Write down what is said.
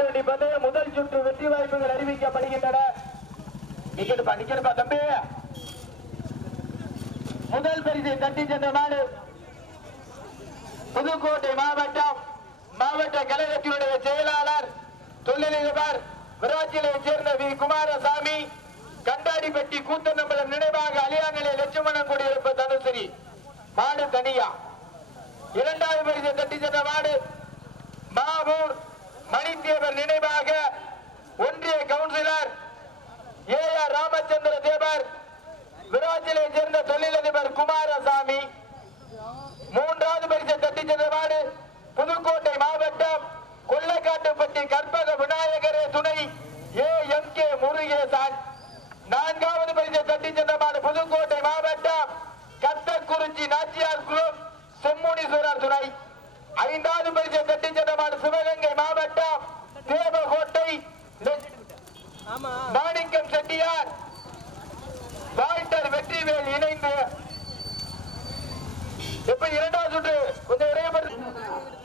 மாட்டு வண்டி பந்தய முதல் சுற்று வெற்றி வாய்ப்புகள் அறிவிக்கப்படுகின்றன. நிக்கணுப்பா நிக்கணுப்பா தம்பி. முதல் பரிசை தட்டி சென்ற மாடு புதுக்கோட்டை மாவட்டம் மாவட்ட கழகத்தினுடைய செயலாளர் தொழிலதிபர் விராட்சியை சேர்ந்த வி. குமாரசாமி கண்டாடிப்பட்டி கூத்தநம்பலம் நினைவாக அலியாங்கலை லட்சுமணன் குடியிருப்பு தனுசரி மாடு தனியா. இரண்டாவது பரிசை தட்டி சென்ற மாடு விராஜிலை சேர்ந்த தொழிலதிபர் குமாரசாமி மூன்றாவது பரிசை தட்டி சென்ற மாடு புதுக்கோட்டை மாவட்டம் கொள்ளைக்காட்டுப்பட்டி கற்பக விநாயகரே துணை ஏ எம் கே முருகேசன். நான்காவது பரிசை தட்டி சென்ற மாடு புதுக்கோட்டை மாவட்டம் கத்தக்குறிச்சி நாச்சியார் குரூப் செம்முனீஸ்வரர் துணை. ஐந்தாவது பரிசை தட்டி சென்ற மாடு சிவகங்கை மாவட்டம் தேவகோட்டை மாணிக்கம் செட்டியார். இப்ப இரண்டாவது சுற்று. கொஞ்சம் விரைவுபடுத்து